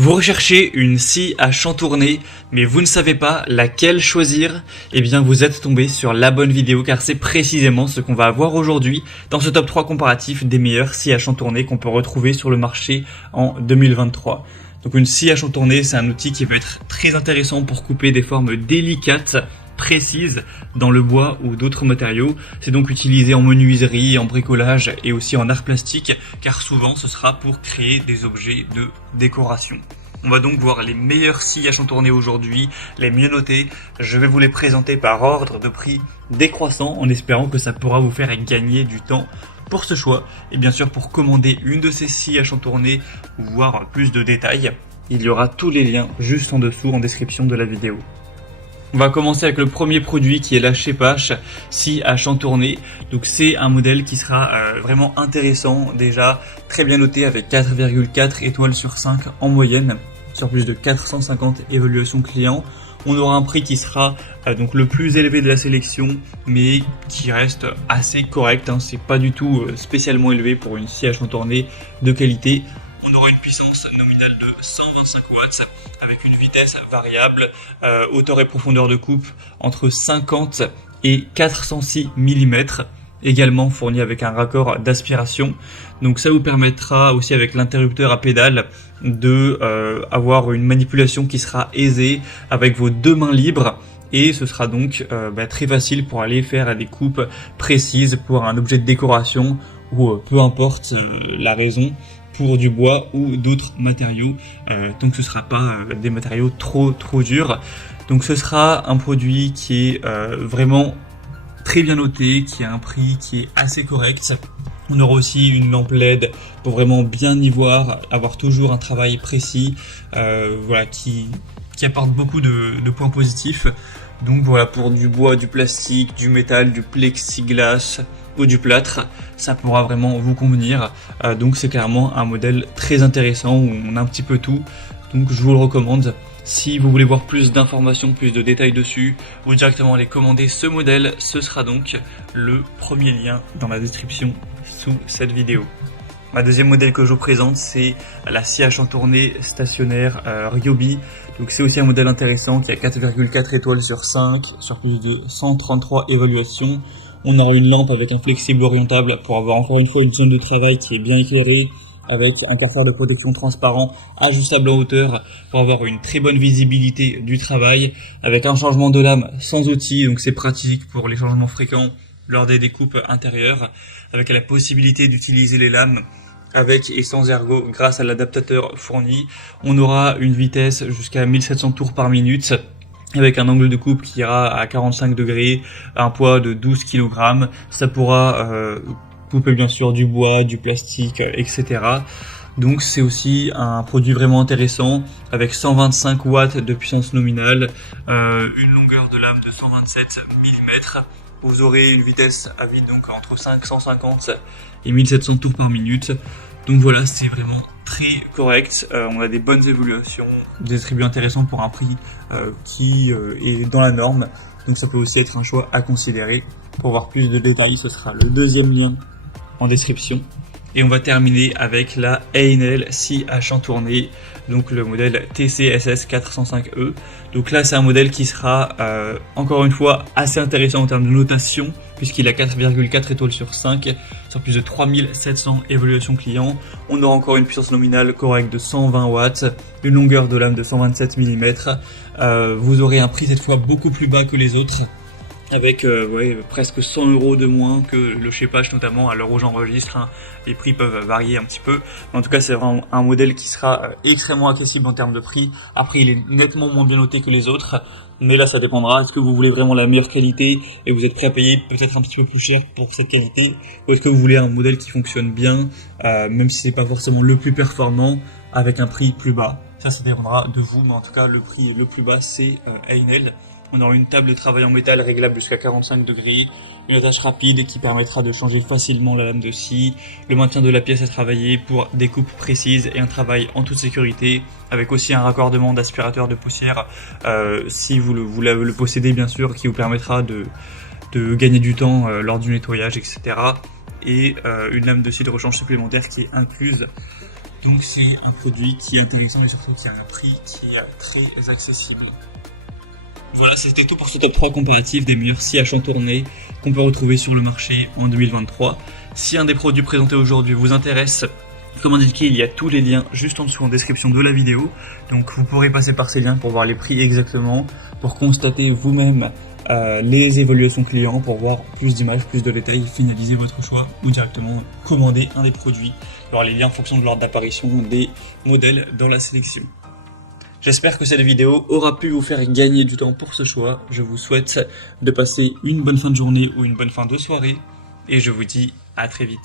Vous recherchez une scie à chantourner, mais vous ne savez pas laquelle choisir? Eh bien, vous êtes tombé sur la bonne vidéo car c'est précisément ce qu'on va voir aujourd'hui dans ce top 3 comparatif des meilleures scies à chantourner qu'on peut retrouver sur le marché en 2023. Donc une scie à chantourner, c'est un outil qui peut être très intéressant pour couper des formes délicates, précises dans le bois ou d'autres matériaux. C'est donc utilisé en menuiserie, en bricolage et aussi en art plastique, car souvent ce sera pour créer des objets de décoration. On va donc voir les meilleures scies à chantourner aujourd'hui, les mieux notées. Je vais vous les présenter par ordre de prix décroissant en espérant que ça pourra vous faire gagner du temps pour ce choix. Et bien sûr, pour commander une de ces scies à chantourner ou voir plus de détails, il y aura tous les liens juste en dessous en description de la vidéo. On va commencer avec le premier produit qui est la Schepasch scie à chantourner. Donc c'est un modèle qui sera vraiment intéressant, déjà très bien noté avec 4,4 étoiles sur 5 en moyenne, sur plus de 450 évaluations clients. On aura un prix qui sera donc le plus élevé de la sélection, mais qui reste assez correct, hein. C'est pas du tout spécialement élevé pour une scie à chantourner de qualité. On aura une puissance nominale de 125 watts avec une vitesse variable, hauteur et profondeur de coupe entre 50 et 406 mm, également fourni avec un raccord d'aspiration. Donc ça vous permettra aussi avec l'interrupteur à pédale de avoir une manipulation qui sera aisée avec vos deux mains libres. Et ce sera donc très facile pour aller faire des coupes précises pour un objet de décoration ou peu importe la raison, pour du bois ou d'autres matériaux, donc ce sera pas des matériaux trop durs. Donc ce sera un produit qui est vraiment très bien noté, qui a un prix qui est assez correct. On aura aussi une lampe LED pour vraiment bien y voir, avoir toujours un travail précis, voilà, qui apporte beaucoup de points positifs. Donc voilà, pour du bois, du plastique, du métal, du plexiglas ou du plâtre, ça pourra vraiment vous convenir. Donc c'est clairement un modèle très intéressant où on a un petit peu tout. Donc je vous le recommande. Si vous voulez voir plus d'informations, plus de détails dessus, ou directement aller commander ce modèle, ce sera donc le premier lien dans la description sous cette vidéo. Ma deuxième modèle que je vous présente, c'est la scie à chantourner stationnaire Ryobi. Donc c'est aussi un modèle intéressant qui a 4,4 étoiles sur 5, sur plus de 133 évaluations. On aura une lampe avec un flexible orientable pour avoir encore une fois une zone de travail qui est bien éclairée, avec un casseur de protection transparent ajustable en hauteur pour avoir une très bonne visibilité du travail, avec un changement de lame sans outil, donc c'est pratique pour les changements fréquents lors des découpes intérieures, avec la possibilité d'utiliser les lames avec et sans ergot grâce à l'adaptateur fourni. On aura une vitesse jusqu'à 1700 tours par minute, avec un angle de coupe qui ira à 45 degrés, un poids de 12 kg. Ça pourra couper bien sûr du bois, du plastique, etc. Donc c'est aussi un produit vraiment intéressant avec 125 watts de puissance nominale, une longueur de lame de 127 mm. Vous aurez une vitesse à vide donc entre 550 et 1700 tours par minute. Donc voilà, c'est vraiment très correct. On a des bonnes évaluations, des attributs intéressants pour un prix qui est dans la norme. Donc ça peut aussi être un choix à considérer. Pour voir plus de détails, ce sera le deuxième lien en description. Et on va terminer avec la Heinel scie à chantourner, donc le modèle TCSS 405E. Donc là c'est un modèle qui sera encore une fois assez intéressant en termes de notation, puisqu'il a 4,4 étoiles sur 5, sur plus de 3700 évaluations clients. On aura encore une puissance nominale correcte de 120 watts, une longueur de lame de 127 mm. Vous aurez un prix cette fois beaucoup plus bas que les autres, avec presque 100 € de moins que le Schepasch, notamment à l'heure où j'enregistre, hein. Les prix peuvent varier un petit peu, mais en tout cas c'est vraiment un modèle qui sera extrêmement accessible en termes de prix. Après il est nettement moins bien noté que les autres, mais là ça dépendra. Est-ce que vous voulez vraiment la meilleure qualité et vous êtes prêt à payer peut-être un petit peu plus cher pour cette qualité, ou est-ce que vous voulez un modèle qui fonctionne bien, même si c'est pas forcément le plus performant, avec un prix plus bas? Ça dépendra de vous, mais en tout cas le prix le plus bas c'est Heinel. On aura une table de travail en métal réglable jusqu'à 45 degrés, une attache rapide qui permettra de changer facilement la lame de scie, le maintien de la pièce à travailler pour des coupes précises et un travail en toute sécurité, avec aussi un raccordement d'aspirateur de poussière si vous le possédez bien sûr, qui vous permettra de gagner du temps lors du nettoyage, etc. Et une lame de scie de rechange supplémentaire qui est incluse Donc c'est un produit qui est intéressant et surtout qui a un prix qui est très accessible. Voilà, c'était tout pour ce top 3 comparatif des meilleurs scies à chantourner qu'on peut retrouver sur le marché en 2023. Si un des produits présentés aujourd'hui vous intéresse, comme indiqué, il y a tous les liens juste en dessous en description de la vidéo. Donc vous pourrez passer par ces liens pour voir les prix exactement, pour constater vous-même les évaluations clients, pour voir plus d'images, plus de détails, finaliser votre choix ou directement commander un des produits. Il y aura les liens en fonction de l'ordre d'apparition des modèles dans la sélection. J'espère que cette vidéo aura pu vous faire gagner du temps pour ce choix. Je vous souhaite de passer une bonne fin de journée ou une bonne fin de soirée et je vous dis à très vite.